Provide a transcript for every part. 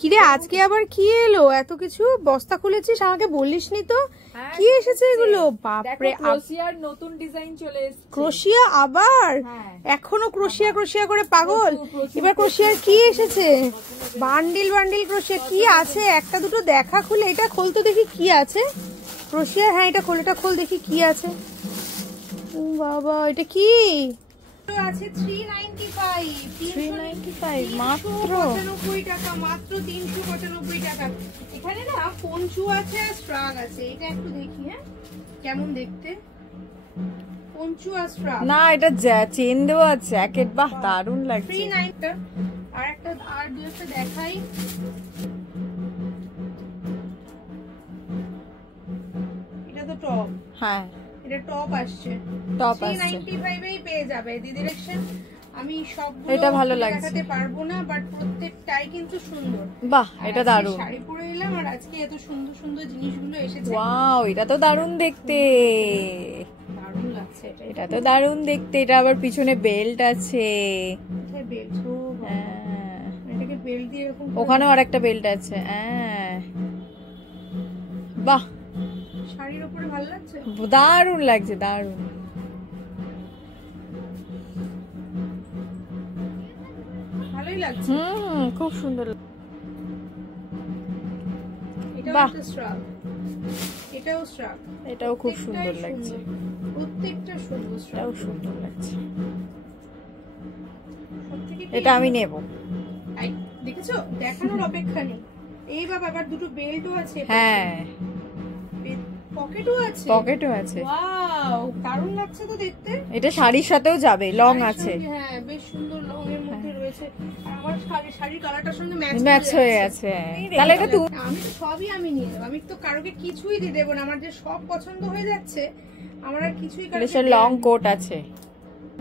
কিরে আজকে আবার কি এলো? এত কিছু বস্তা খুলেছিস, আমাকে বলিসনি তো। কি এসেছে এগুলো? বাপরে, ক্রোশিয়ার নতুন ডিজাইন চলে এসেছে। ক্রোশিয়া আবার? এখনো ক্রোশিয়া ক্রোশিয়া করে পাগল। এবার ক্রোশিয়ার কি এসেছে? বান্ডিল বান্ডিল ক্রোশিয়া। কি আছে? একটা দুটো দেখা, খুলে এটা খোল তো দেখি কি আছে ক্রোশিয়ার। হ্যাঁ এটা খোল, এটা খোল দেখি কি আছে। ও বাবা, এটা কি আছে? 395 মাত্র 95 টাকা, মাত্র 395 টাকা। এখানে না পঞ্চু আছে আর স্ট্রাগ আছে। এটা একটু দেখি হ্যাঁ কেমন দেখতে। পঞ্চু আর স্ট্রাগ না, এটা চেন দেওয়া আছে জ্যাকেট। বাহ দারুণ লাগছে। 39 আর একটা আর দুটো দেখাই। এটা তো টপ। হ্যাঁ এটা টপ আসছে, টপ আসছে 395 এই পেয়ে যাবে। দি ডিরেকশন আমি সবগুলো এটা ভালো লাগছে, দেখাতে পারবো না, বাট প্রত্যেকটাই কিন্তু সুন্দর। বাহ এটা দারুণ। শাড়ি পরে এলাম আর আজকে এত সুন্দর সুন্দর জিনিসগুলো এসেছে। ওয়াও, এটা তো দারুণ দেখতে, দারুণ লাগছে। এটা তো দারুণ দেখতে। এটা আবার পিছনে বেল্ট আছে। বেল্ট, এটাকে বেল্ট দিয়ে এরকম, ওখানেও আরেকটা বেল্ট আছে। হ্যাঁ বাহ, শাড়ির উপরে ভালো লাগছে, দারুণ লাগছে, দারুণ। ভালোই লাগছে। খুব সুন্দর। বাহ, এটাও স্ট্রাগ, এটাও খুব সুন্দর লাগছে। প্রত্যেকটা সুন্দর, এটাও সুন্দর লাগছে। এটা আমি নেব। দেখেছো, দেখানোর অপেক্ষা নেই। এই বাবা, আবার দুটো বেল্টও আছে। হ্যাঁ, পকেটও আছে, পকেটও আছে। ওয়াও, দারুণ লাগছে তো দেখতে। এটা শাড়ির সাথেও যাবে, লং আছে। হ্যাঁ বেশ সুন্দর, লং এর মধ্যে রয়েছে। আর আমার শাড়ির কালারটার সঙ্গে ম্যাচ হয়ে গেছে। তাহলে এটা তুমি, আমি তো সবই আমি নিয়ে নেব। আমি তো কারোকে কিছুই দিয়ে দেব না। আমার যে সব পছন্দ হয়ে যাচ্ছে, আমার আর কিছুই কারোকে। এটা লং কোট আছে।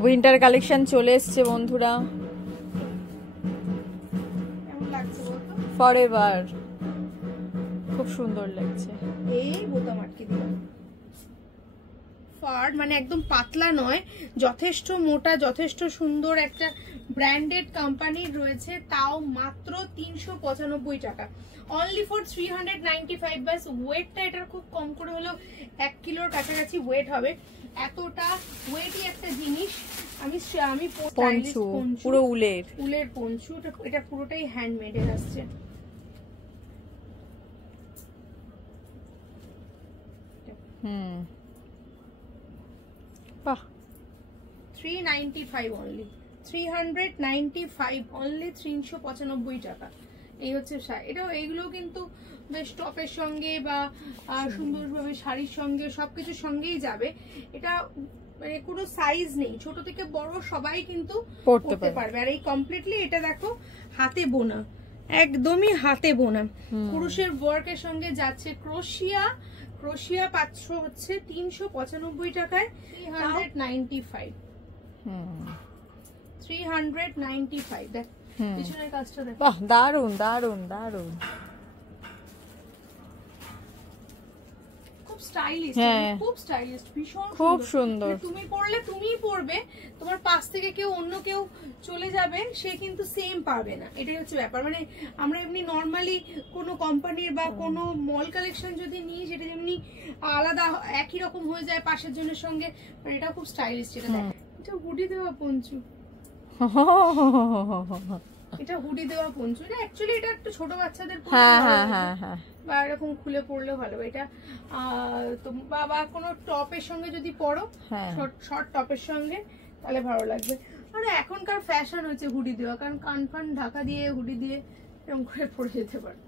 উইন্টার কালেকশন চলে এসেছে বন্ধুরা। কেমন লাগছে বলতো? ফরএভার, খুব সুন্দর লাগছে। এই বোতাম আটকে দিলাম। ফার মানে একদম পাতলা নয়, যথেষ্ট মোটা, যথেষ্ট সুন্দর একটা ব্র্যান্ডেড কোম্পানির রয়েছে, তাও মাত্র 395 টাকা। Only for 395। বাস ওয়েটটা এটার খুব কম করে হলেও 1 কিলোর কাছাকাছি ওয়েট হবে। এতটা ওয়েটই একটা জিনিস। আমি পঞ্চু, পুরো উলের পঞ্চু। এটা পুরোটাই হ্যান্ডমেডের আসছে। বাহ, 395 অনলি, 395 অনলি, 395 টাকা। এই হচ্ছে এটাও। এইগুলো কিন্তু বেশ টপের সঙ্গে বা সুন্দরভাবে শাড়ির সঙ্গে সবকিছুর সঙ্গেই যাবে। এটা মানে কোনো সাইজ নেই, ছোট থেকে বড় সবাই কিন্তু পরতে পারবে। আর এই কমপ্লিটলি এটা দেখো হাতে বোনা, একদমই হাতে বোনা। পুরুষের ওয়ার্কের সঙ্গে যাচ্ছে। ক্রোশিয়া পাচ্ছ হচ্ছে 395 টাকায়। 395 দেখ পিছনের কাজটা দেখ। বাহ, দারুন দারুন দারুন, খুব স্টাইলিশ, খুব স্টাইলিশ, ভীষণ খুব সুন্দর। তুমি পরলে তুমিই পরবে, তোমার পাশ থেকে কেউ অন্য কেউ চলে যাবে, সে কিন্তু সেম পাবে না। এটাই হচ্ছে ব্যাপার। মানে আমরা এমনি নর্মালি কোনো কোম্পানির বা কোনো মল কালেকশন যদি নিই, সেটা যেমনি আলাদা একই রকম হয়ে যায় পাশের জনের সঙ্গে, এটা খুব স্টাইলিশ। এটা এটা হুডি দেওয়া পঞ্চু, এটা হুডি দেওয়া পঞ্চু। এটা অ্যাকচুয়ালি এটা একটু ছোট বাচ্চাদের বা এরকম খুলে পড়লেও ভালো। এটা বা কোনো টপের সঙ্গে যদি পরো, শর্ট টপের সঙ্গে, তাহলে ভালো লাগবে। আর এখনকার ফ্যাশন হচ্ছে হুডি দেওয়া, কারণ কান ফান ঢাকা দিয়ে হুডি দিয়ে এরকম করে পরে যেতে পারে।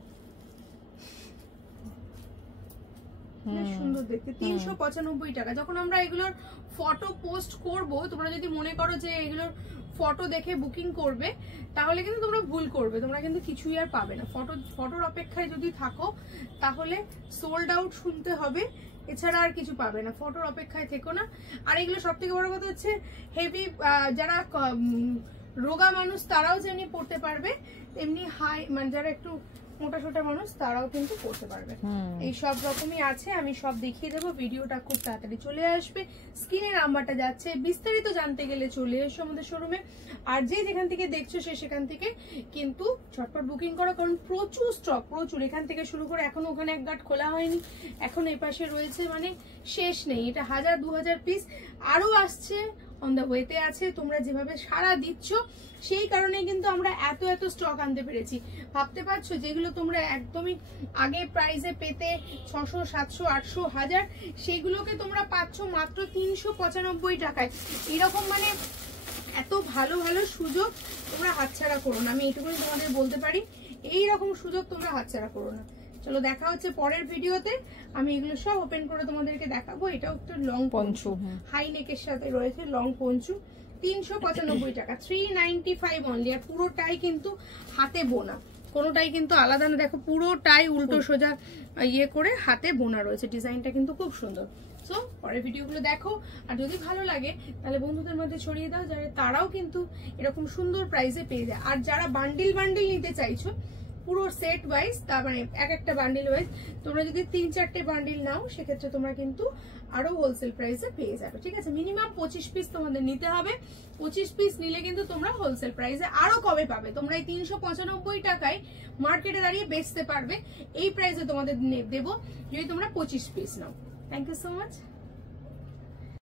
সুন্দর দেখতে। 395 টাকা। যখন আমরা এগুলোর ফটো পোস্ট করব, তোমরা যদি মনে করো যে এগুলোর ফটো দেখে বুকিং করবে, তাহলে কিন্তু তোমরা ভুল করবে। তোমরা কিন্তু কিছুই আর পাবে না। ফটোর অপেক্ষায় যদি থাকো, তাহলে সোল্ড আউট শুনতে হবে, এছাড়া আর কিছু পাবে না। ফটোর অপেক্ষায় থেকো না। আর এগুলো সব থেকে বড় কথা হচ্ছে হেভি, যারা রোগা মানুষ তারাও যেমনি পড়তে পারবে, তেমনি হাই মানে যারা একটু মোটা সোটা মানুষ তারাও কিন্তু পড়তে পারবে। এই সব রকমই আছে, আমি সব দেখিয়ে দেবো। ভিডিওটা খুব তাড়াতাড়ি চলে আসবে, স্ক্রিনে নাম্বারটা যাচ্ছে। বিস্তারিত জানতে গেলে চলে এসো আমাদের শোরুমে। আর যে যেখান থেকে দেখছো সে সেখান থেকে কিন্তু ঝটপট বুকিং করো, কারণ প্রচুর স্টক, প্রচুর। এখান থেকে শুরু করে এখনো ওখানে এক গাঁট খোলা হয়নি, এখন এই পাশে রয়েছে, মানে শেষ নেই। এটা 1000-2000 পিস আরো আসছে, অন দ্য ওয়েতে আছে। তোমরা যেভাবে সাড়া দিচ্ছ সেই কারণে কিন্তু আমরা এত এত স্টক আনতে পেরেছি। ভাবতে পারছো যেগুলো তোমরা একদমই আগে প্রাইসে পেতে 600, 700, 800, 1000, সেইগুলোকে তোমরা পাচ্ছ মাত্র 395 টাকায়। এরকম মানে এত ভালো ভালো সুযোগ তোমরা হাতছাড়া করো না, আমি এইটুকুই তোমাদের বলতে পারি। এইরকম সুযোগ তোমরা হাতছাড়া করো না। চলো দেখা হচ্ছে পরের ভিডিওতে, আমি এগুলো সব ওপেন করে তোমাদেরকে দেখাবো। এটাও একটা লং পঞ্চু, হাই নেকের সাথে রয়েছে লং পঞ্চু, 395 টাকা, 395 অনলি। আর পুরোটাই কিন্তু হাতে বোনা, কোনোটাই কিন্তু আলাদা না। দেখো পুরোটাই উল্টো সোজা ইয়ে করে হাতে বোনা রয়েছে, ডিজাইনটা কিন্তু খুব সুন্দর। সো পরের ভিডিওগুলো দেখো, আর যদি ভালো লাগে তাহলে বন্ধুদের মধ্যে ছড়িয়ে দাও, যারা তারাও কিন্তু এরকম সুন্দর প্রাইসে পেয়ে যায়। আর যারা বান্ডিল বান্ডিল নিতে চাইছো পুরো সেট ওয়াইজ, তার মানে এক একটা বান্ডিল ওয়াইজ, তোমরা যদি 3-4টে বান্ডিল নাও সেক্ষেত্রে তোমরা কিন্তু আরো হোলসেল প্রাইসে পেয়ে যাবে। ঠিক আছে, মিনিমাম 25 পিস তোমাদের নিতে হবে। 25 পিস নিলে কিন্তু তোমরা হোলসেল প্রাইসে আরো কমে পাবে। তোমরা এই 395 টাকায় মার্কেটে দাঁড়িয়ে বেচতে পারবে, এই প্রাইসে তোমাদের দেবো যদি তোমরা 25 পিস নাও। Thank you so much.